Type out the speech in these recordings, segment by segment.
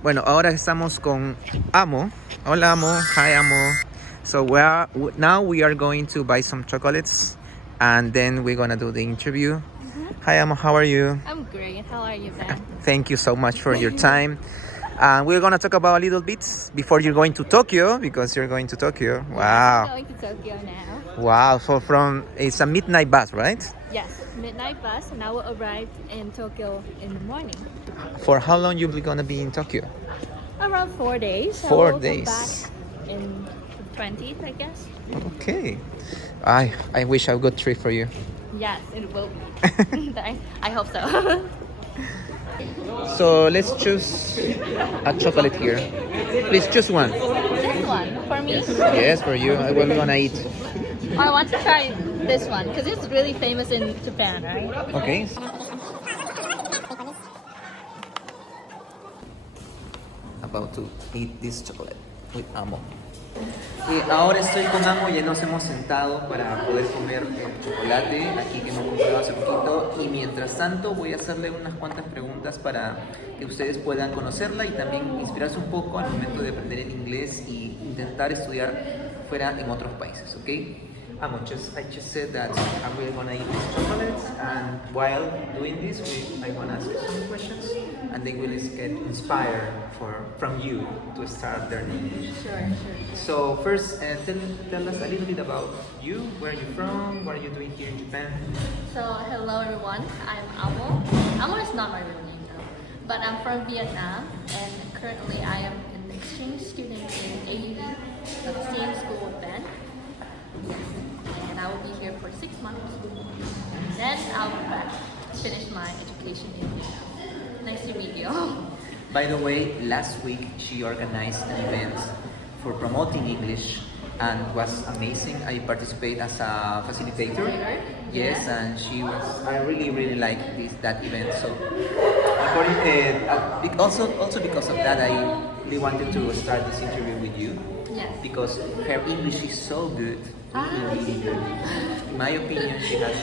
Bueno, ahora estamos con Amo. Hola, Amo. Hi, Amo. So now we are going to buy some chocolates, and then we're gonna do the interview. Hi, Amo. How are you? I'm great. How are you, Ben? Thank you so much for your time. We're gonna talk about a little bit before you're going to Tokyo, because you're going to Tokyo. Wow. I'm going to Tokyo now. Wow. So it's a midnight bus, right? Yes, midnight bus, and I will arrive in Tokyo in the morning. For how long you gonna be in Tokyo? Around 4 days. 4 I will days. Come back in the 20th, I guess. Okay. I wish a good trip for you. Yes, it will be. I hope so. So let's choose a chocolate here. Please choose one. This one for me. Yes, for you. What are we gonna eat? I want to try this one because it's really famous in Japan, right? Okay. About to eat this chocolate with Amo. Y ahora estoy con Amo, ya nos hemos sentado para poder comer el chocolate aquí que hemos comprado hace poquito, y mientras tanto voy a hacerle unas cuantas preguntas para que ustedes puedan conocerla y también inspirarse un poco al momento de aprender el inglés y intentar estudiar fuera en otros países, ¿ok? Amo, I just said that we're gonna eat these chocolates, and while doing this, I wanna ask you some questions, and then we'll get inspired from you to start learning English. Sure. So first, tell us a little bit about you. Where are you from? What are you doing here in Japan? So hello everyone, I'm Amo. Amo is not my real name though, but I'm from Vietnam, and currently I am an exchange student in AUD, the same school with Ben. And I will be here for 6 months. And then I'll be back to finish my education in Vietnam. Nice to meet you. By the way, last week she organized an event for promoting English and was amazing. I participated as a facilitator. Yes, yeah. And I really liked that event. So also because of that, I really wanted to start this interview with you. Yes. Because her English is so good. Really good. In my opinion, she has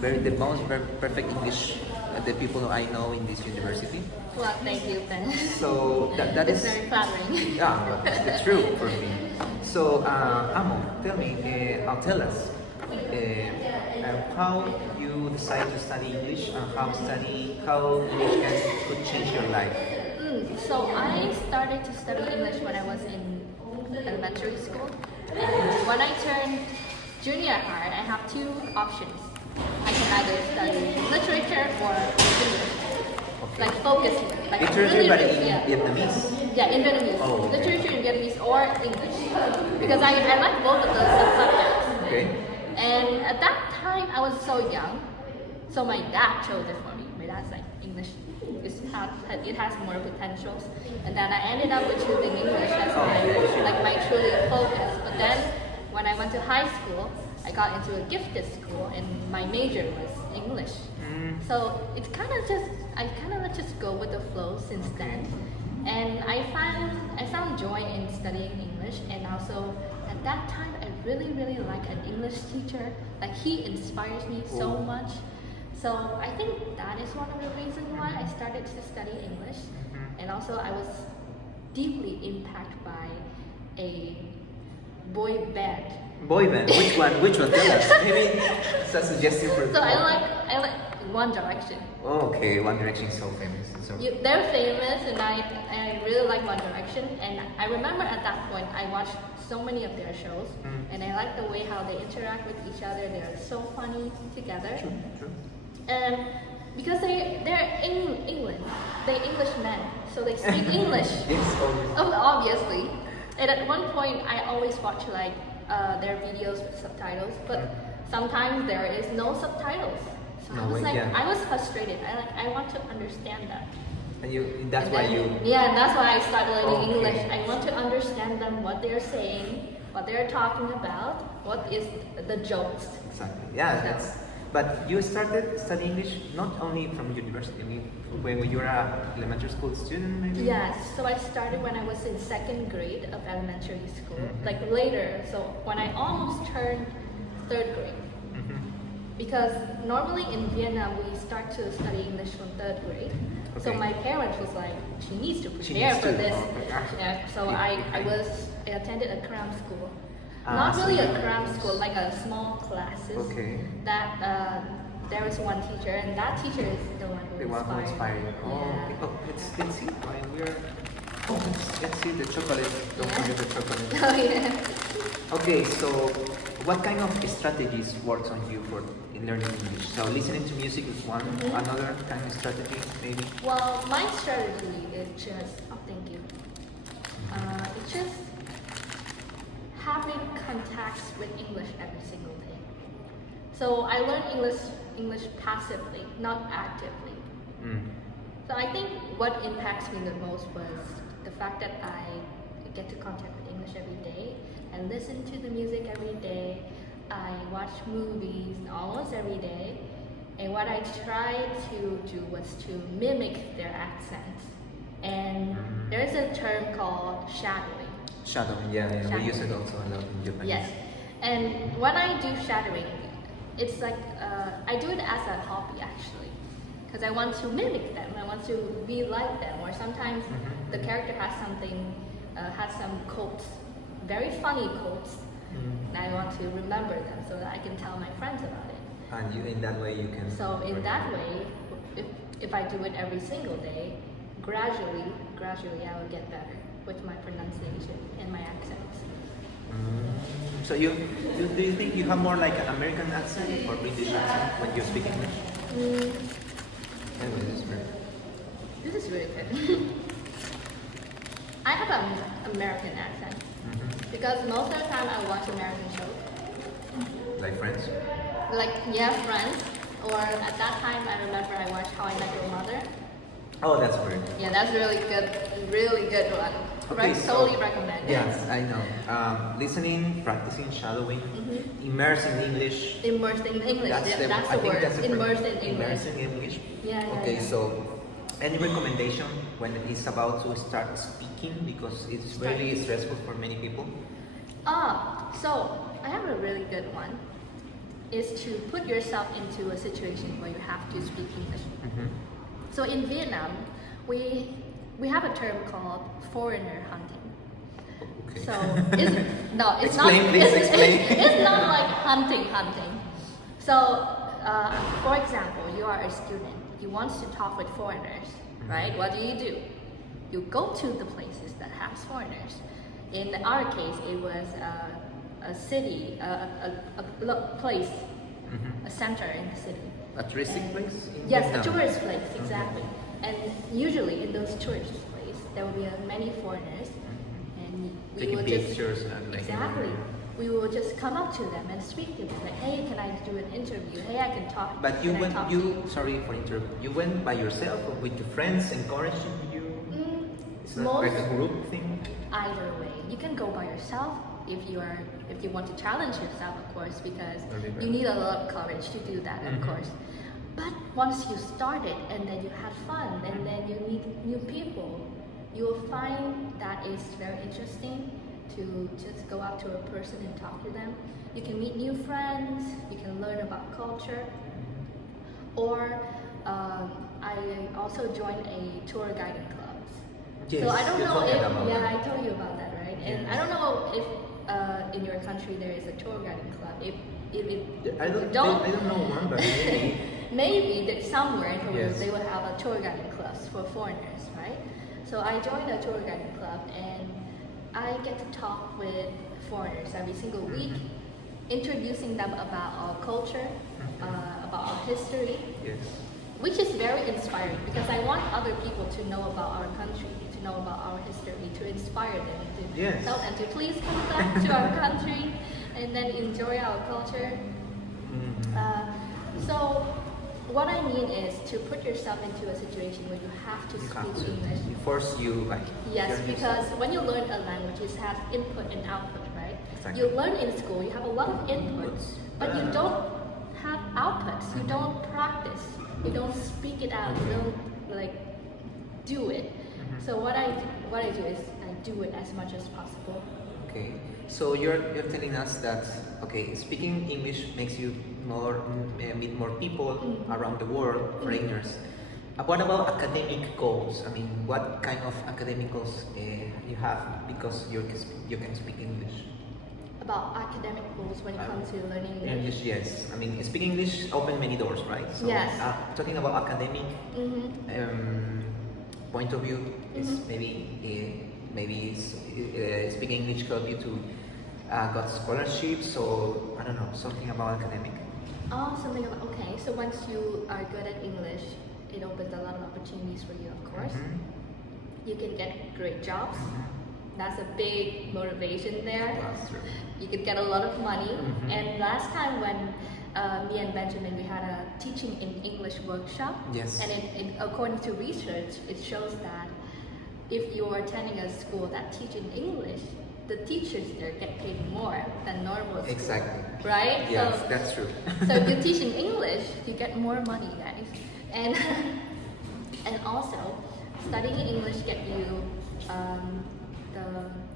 the most perfect English the people I know in this university. Well, thank you, Ben. So that it's is very flattering. Yeah, but it's true for me. So Amo, tell us how you decide to study English and how English could change your life. So I started to study English when I was in elementary school. And when I turned junior high, I have 2 options. I can either study literature or English. Okay. Like focus, like Literature, but in Vietnamese. Yeah, in Vietnamese. Oh, okay. Literature in Vietnamese or English. Because I like both of those subjects. Okay. And at that time, I was so young. So my dad chose it for me. My dad's like, English it has more potentials. And then I ended up with choosing English as my truly focus. But then when I went to high school, I got into a gifted school and my major was English. So it's I kind of just go with the flow since then. And I found joy in studying English, and also at that time I really like an English teacher. Like he inspires me so much. So I think that is one of the reasons why I started to study English. And also I was deeply impacted by a boy band. Boy band? Which one? Tell us. Maybe it's a suggestion for. So I like One Direction. Oh, okay, One Direction is so famous. They're famous, and I really like One Direction. And I remember at that point I watched so many of their shows, and I like the way how they interact with each other. They're so funny together. True. And because they're in England, they're Englishmen, so they speak English. Obviously. And at one point, I always watch their videos with subtitles, but sometimes there is no subtitles. So I was frustrated. I want to understand that. And that's why I started learning English. I want to understand them, what they're saying, what they're talking about, what is the jokes. Exactly. Yeah, But you started studying English not only from university, when you were an elementary school student, maybe? Yes, so I started when I was in 2nd grade of elementary school, like later, so when I almost turned 3rd grade. Because normally in Vietnam, we start to study English from 3rd grade. So Okay. my parents was like, she needs to She prepare needs for to. this. Oh, gosh. Yeah, so I attended a cram school. Ah, Not so really you- a cram school, like a small classes. Okay. That there is one teacher, and that teacher is the one The who one who inspired. inspired you. Oh, Yeah. okay. Oh, let's see. While we're let's see the chocolate. Don't Yeah. forget the chocolate. Oh yeah. Okay, so what kind of strategies works on you for in learning English? So listening to music is one. Another kind of strategy, maybe. Well, my strategy is just, thank you. It's just having contacts with English every single day. So I learn English passively, not actively. Mm. So I think what impacts me the most was the fact that I get to contact with English every day and listen to the music every day. I watch movies almost every day. And what I tried to do was to mimic their accents. And there's a term called shadowing. Shadowing, yeah, we Shadowing. use it also a lot in Japanese. Yes. And when I do shadowing, it's like I do it as a hobby actually, because I want to mimic them. I want to be like them. Or sometimes the character has something, has some quotes, very funny quotes, and I want to remember them so that I can tell my friends about it. And you, in that way, you can. So in that way, if I do it every single day, gradually I will get better with my pronunciation and my accents. So do you think you have more like an American accent or British accent when you speak English? Anyway, this is great. This is really good. I have an American accent because most of the time I watch American shows. Like Friends? Like, yeah, Friends. Or at that time, I remember I watched How I Met Your Mother. Oh, that's great. Yeah, that's really good one. Okay, so- totally recommend it. Yes, I know. Listening, practicing, shadowing, immerse in English. Immersed in English. That's the I think word. that's the Immersed in English. Immerse in English. Yeah. Okay, so any recommendation when it's about to start speaking because it's really stressful for many people? So I have a really good one. Is to put yourself into a situation where you have to speak English. So in Vietnam, we have a term called foreigner hunting. Okay. So it's not. Explain, please, explain. It's not like hunting. So, for example, you are a student. You want to talk with foreigners, right? What do? You go to the places that has foreigners. In our case, it was a city, a place, a center in the city. A touristic place? In Yes, Vietnam? a tourist place, exactly. And usually in those tourist places, there will be many foreigners, and we Taking will just pictures and like. exactly. We will just come up to them and speak to them like, hey, can I do an interview? Hey, I can talk. But you can I went. talk to You sorry for interrupting. You went by yourself or with your friends encouraging you? It's not like a group thing. Either way, you can go by yourself if you want to challenge yourself, of course, because Very you good. need a lot of courage to do that, of course. But once you started and then you had fun and then you meet new people, you will find that it's very interesting to just go up to a person and talk to them. You can meet new friends, you can learn about culture. Or I also joined a tour guiding club. Yes, So I don't you know told me if, about yeah, that. I told you about that, right? And Yes. I don't know if in your country there is a tour guiding club. If I you don't know one, but maybe. maybe that somewhere in the world Yes. they will have a tour guiding club for foreigners, right? So I joined a tour guiding club and I get to talk with foreigners every single week, introducing them about our culture, about our history, Yes. which is very inspiring because I want other people to know about our country, to know about our history, to inspire them, to Yes. tell them to please come back to our country and then enjoy our culture. So what I mean is to put yourself into a situation where you have to You speak have to. English. It force you like. Yes, learn because yourself. when you learn a language, it has input and output, right? Exactly. You learn in school, you have a lot of inputs, but you don't have outputs. You don't practice. You don't speak it out. You don't like do it. So what I do is I do it as much as possible. Okay, so you're telling us that okay, speaking English makes you more meet more people around the world, foreigners. what about academic goals? I mean, what kind of academic goals you have because you can speak English? About academic goals when it comes to learning English. English, yes. I mean, speaking English open many doors, right? So, Yes. Talking about academic point of view is maybe speaking English help you to got scholarships or I don't know, something about academic. Oh, something about, okay. So once you are good at English, it opens a lot of opportunities for you, of course. You can get great jobs. That's a big motivation there. That's true. You could get a lot of money. And last time when me and Benjamin, we had a teaching in English workshop. Yes. And according to research, it shows that if you are attending a school that teaches English, the teachers there get paid more than normal schools. Exactly. Right? Yes, So, that's true. so if you're teaching English, you get more money, guys. And and also, studying English get you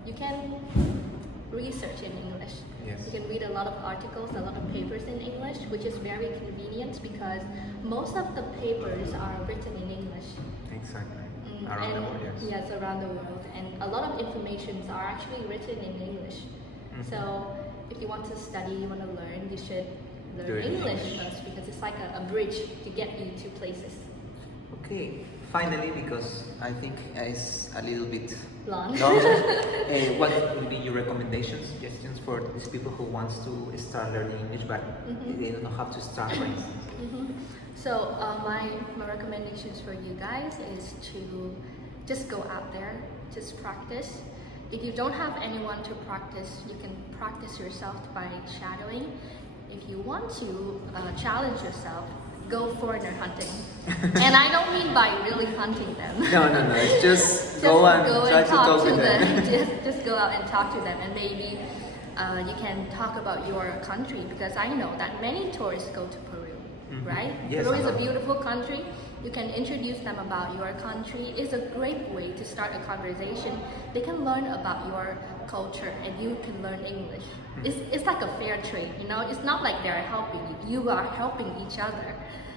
you can research in English. Yes. You can read a lot of articles, a lot of papers in English, which is very convenient because most of the papers are written in English. Exactly. Around the world, yes. Yes, around the world. And a lot of informations are actually written in English. So if you want to study, you want to learn, you should Do learn it in English English. first because it's like a bridge to get you to places. Okay, finally, because I think it's a little bit Long. what would be your recommendations, suggestions for these people who wants to start learning English but they don't know how to start, for instance? So my recommendations for you guys is to just go out there, just practice. If you don't have anyone to practice, you can practice yourself by shadowing. If you want to challenge yourself, go foreigner hunting. And I don't mean by really hunting them. No, it's just go and try to talk with them. Just go out and talk to them, and maybe you can talk about your country, because I know that many tourists go to Peru, right? Yes, Peru is I a know. beautiful country. You can introduce them about your country. It's a great way to start a conversation. They can learn about your culture and you can learn English. It's like a fair trade, you know? It's not like they're helping you. You are helping each other.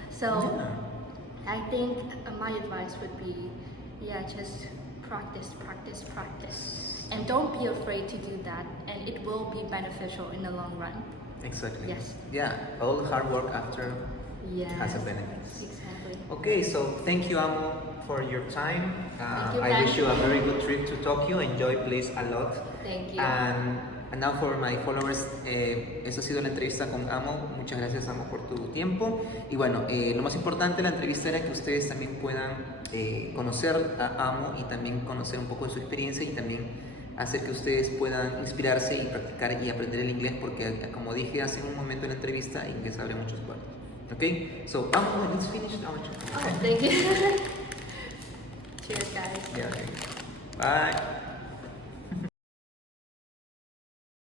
So I think my advice would be, just practice. And don't be afraid to do that, and it will be beneficial in the long run. Exactly. Yes. Yeah, all hard work after has a benefit. Exactly. Okay, so thank you, Amo, for your time. Thank you, I wish you a Ben. very good trip to Tokyo. Enjoy, please, a lot. Thank you. And now for my followers, esa ha sido la entrevista con Amo. Muchas gracias, Amo, por tu tiempo. Y bueno, lo más importante de la entrevista era que ustedes también puedan conocer a Amo y también conocer un poco de su experiencia y también hacer que ustedes puedan inspirarse y practicar y aprender el inglés, porque como dije hace un momento en la entrevista, inglés abre muchos puertos. Okay, so let's finish our chat. Oh, thank you. Cheers, guys. Yeah, okay. Bye.